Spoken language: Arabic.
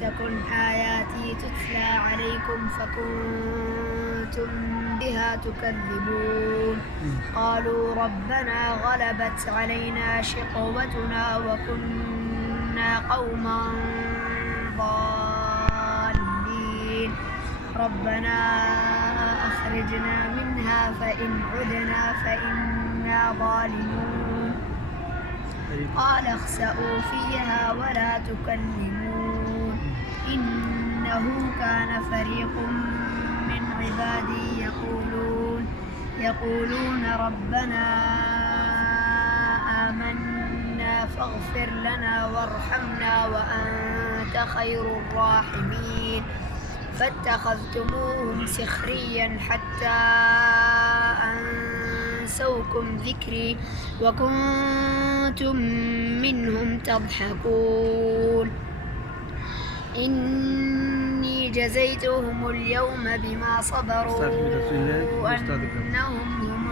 تكن آياتي تتلى عليكم فكنتم بها تكذبون قالوا ربنا غلبت علينا شقوتنا وكنا قوما ضالين ربنا أخرجنا منها فإن عدنا فإنا ظالمون قال اخسئوا فيها ولا تكلمون إنه كان فريق من عبادي يقولون ربنا آمنا فاغفر لنا وارحمنا وأنت خير الراحمين فاتخذتموهم سخريا حتى أنسوكم ذكري وكنتم منهم تضحكون إني جزيتهم اليوم بما صبروا أنهم هم